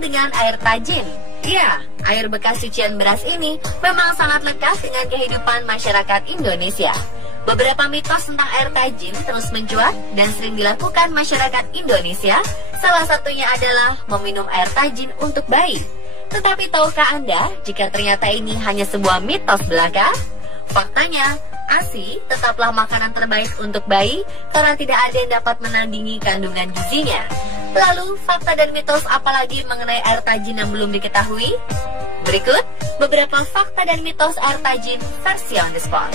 dengan air tajin. Ya, air bekas cucian beras ini memang sangat lekat dengan kehidupan masyarakat Indonesia. Beberapa mitos tentang air tajin terus mencuat dan sering dilakukan masyarakat Indonesia. Salah satunya adalah meminum air tajin untuk bayi. Tetapi tahukah Anda jika ternyata ini hanya sebuah mitos belaka? Faktanya, ASI tetaplah makanan terbaik untuk bayi karena tidak ada yang dapat menandingi kandungan gizinya. Lalu, fakta dan mitos apalagi mengenai air tajin yang belum diketahui? Berikut beberapa fakta dan mitos air tajin versi on the spot.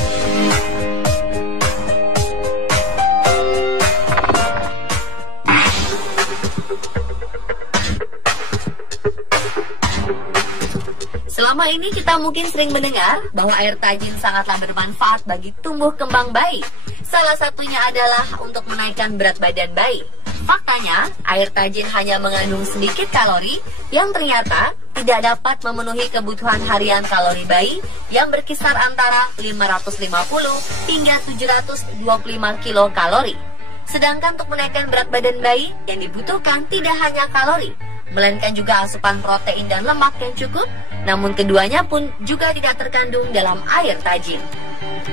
Selama ini kita mungkin sering mendengar bahwa air tajin sangatlah bermanfaat bagi tumbuh kembang bayi. Salah satunya adalah untuk menaikkan berat badan bayi. Faktanya, air tajin hanya mengandung sedikit kalori yang ternyata tidak dapat memenuhi kebutuhan harian kalori bayi yang berkisar antara 550 hingga 725 kilokalori. Sedangkan untuk menaikkan berat badan bayi yang dibutuhkan tidak hanya kalori, melainkan juga asupan protein dan lemak yang cukup, namun keduanya pun juga tidak terkandung dalam air tajin.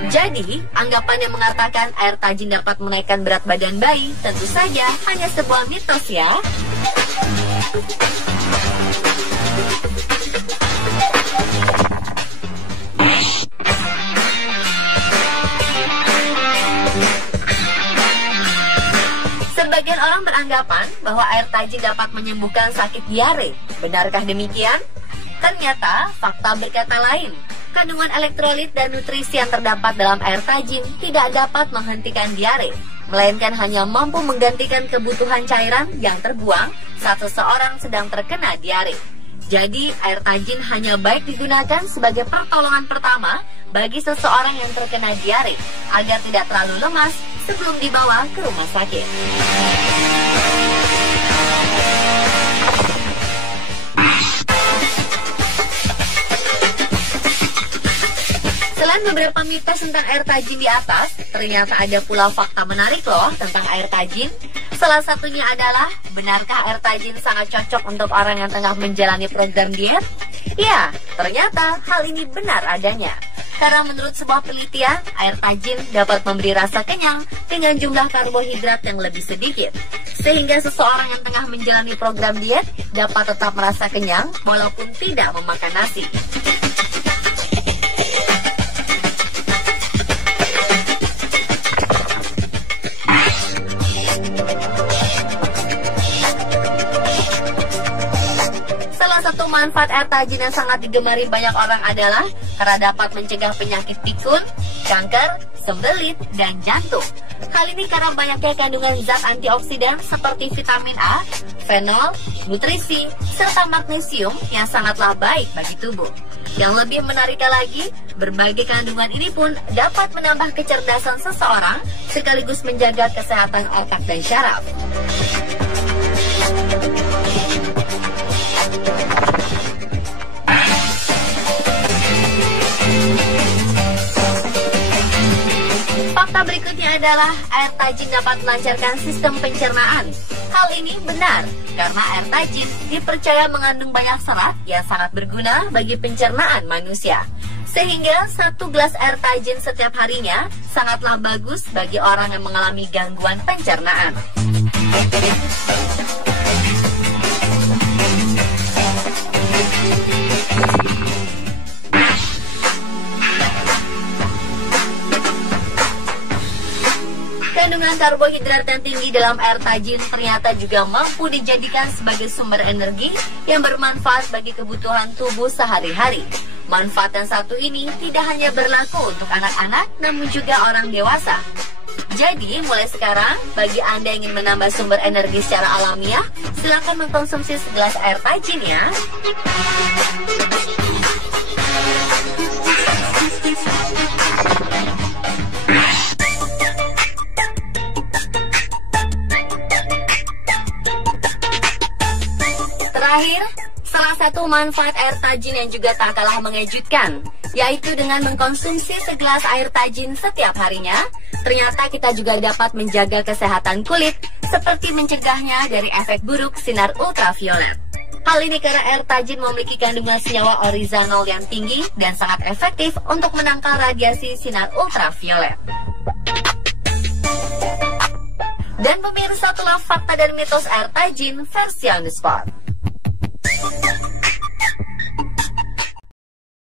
Jadi, anggapan yang mengatakan air tajin dapat menaikkan berat badan bayi tentu saja hanya sebuah mitos ya. Sebagian orang beranggapan bahwa air tajin dapat menyembuhkan sakit diare. Benarkah demikian? Ternyata fakta berkata lain. Kandungan elektrolit dan nutrisi yang terdapat dalam air tajin tidak dapat menghentikan diare, melainkan hanya mampu menggantikan kebutuhan cairan yang terbuang saat seseorang sedang terkena diare. Jadi, air tajin hanya baik digunakan sebagai pertolongan pertama bagi seseorang yang terkena diare agar tidak terlalu lemas sebelum dibawa ke rumah sakit. Selain beberapa mitos tentang air tajin di atas, ternyata ada pula fakta menarik loh tentang air tajin. Salah satunya adalah, benarkah air tajin sangat cocok untuk orang yang tengah menjalani program diet? Ya, ternyata hal ini benar adanya. Karena menurut sebuah penelitian, air tajin dapat memberi rasa kenyang dengan jumlah karbohidrat yang lebih sedikit. Sehingga seseorang yang tengah menjalani program diet dapat tetap merasa kenyang walaupun tidak memakan nasi. Satu manfaat air tajin yang sangat digemari banyak orang adalah karena dapat mencegah penyakit pikun, kanker, sembelit, dan jantung. Hal ini karena banyaknya kandungan zat antioksidan seperti vitamin A, fenol, nutrisi, serta magnesium yang sangatlah baik bagi tubuh. Yang lebih menariknya lagi, berbagai kandungan ini pun dapat menambah kecerdasan seseorang sekaligus menjaga kesehatan otak dan syaraf. Fakta berikutnya adalah air tajin dapat melancarkan sistem pencernaan. Hal ini benar karena air tajin dipercaya mengandung banyak serat yang sangat berguna bagi pencernaan manusia. Sehingga 1 gelas air tajin setiap harinya sangatlah bagus bagi orang yang mengalami gangguan pencernaan. Kandungan karbohidrat yang tinggi dalam air tajin ternyata juga mampu dijadikan sebagai sumber energi yang bermanfaat bagi kebutuhan tubuh sehari-hari. Manfaat yang satu ini tidak hanya berlaku untuk anak-anak, namun juga orang dewasa. Jadi, mulai sekarang, bagi Anda yang ingin menambah sumber energi secara alamiah, silakan mengkonsumsi segelas air tajin ya. Terakhir, salah satu manfaat air tajin yang juga tak kalah mengejutkan, yaitu dengan mengkonsumsi segelas air tajin setiap harinya, ternyata kita juga dapat menjaga kesehatan kulit, seperti mencegahnya dari efek buruk sinar ultraviolet. Hal ini karena air tajin memiliki kandungan senyawa orizanol yang tinggi dan sangat efektif untuk menangkal radiasi sinar ultraviolet. Dan pemirsa, itulah fakta dan mitos air tajin versi on the spot.